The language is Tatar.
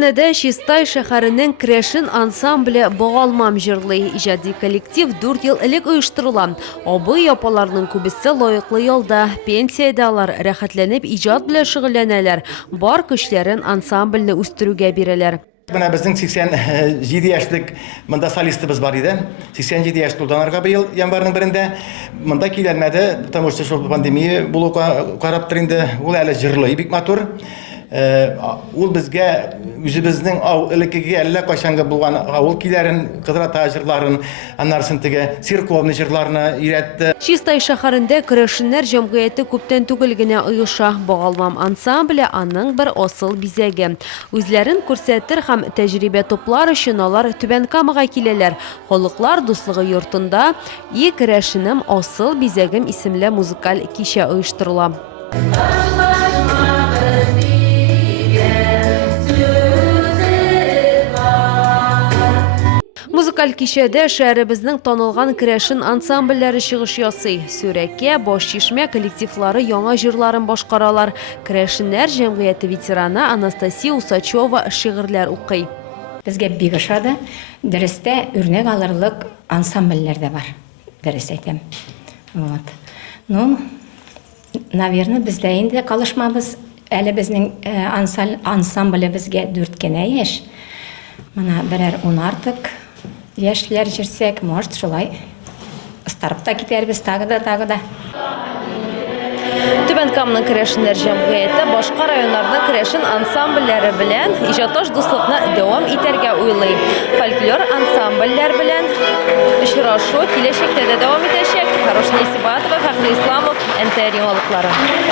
Сәхнәдә Чистай шәһәренең Крешин ансамбле «Боғалмам» җырлый. Иҗади коллектив 4 ел элек оештырыла. Абый апаларның күбесе лаеклы ялда, пенсиядалар, рәхәтләнеп иҗат белән шөгыльләнәләр. Бар көчләрен ансамбльне үстерүгә бирәләр. Менә безнең 87 яшьлек монда солистыбыз бар иде. 87 яшь тулганнарга быел январьның 1-нде. Монда киләлмәде, потому что шул пандемия булуга карап тор инде. Ул әле җырлый бик матур. Ул безгә үзебезнең элеккеге әллә кайчанга булган авыл көйләрен, кыдырата җырларын, аннарсын теге церковный җырларны өйрәтте. Чистай шәһәрендә Крешиннәр җәмгыяте күптән түгел генә оеша. «Боғалмам» ансамбле аның бер асыл бизәге. Үзләрен күрсәтер һәм тәҗрибә туплар өчен алар Түбән Камага киләләр. Халыклар дуслыгы йортында «И Крешинем асыл бизәгем» исемле музыкаль кичә оештырыла. Музыкаль кичәдә шәһәребезнең танылган Крешин ансамбльләре чыгыш ясый. Сүрәккә, Башчишмә коллективлары яңа җырларын башкаралар. Крешиннәр җәмгыяте ветераны Анастасия Усачева шигырьләр укый. Безгә бик ошады. Дәрестә үрнәк алырлык ансамбльләр дә бар. Дәрес әйтәм. Вот. Ну, наверное, бездә инде калышмабыз. Әле безнең ансамблебезгә 4 кенә яшь. Менә берәр 10 артык яшьләр җирсәк, может, шулай старып та китәрбез тагы да. Түбән Каманың Крешиннәр җәмгыяте башка районнарның Крешин ансамбльләре белән иҗатташ дуслыкны дәвам итәргә уйлый. Фольклор ансамбльләр белән очрашу киләчәктә дә дәвам итәчәк. Хорошая Сибатова, Фәхри Исламов, НТР яңалыклары.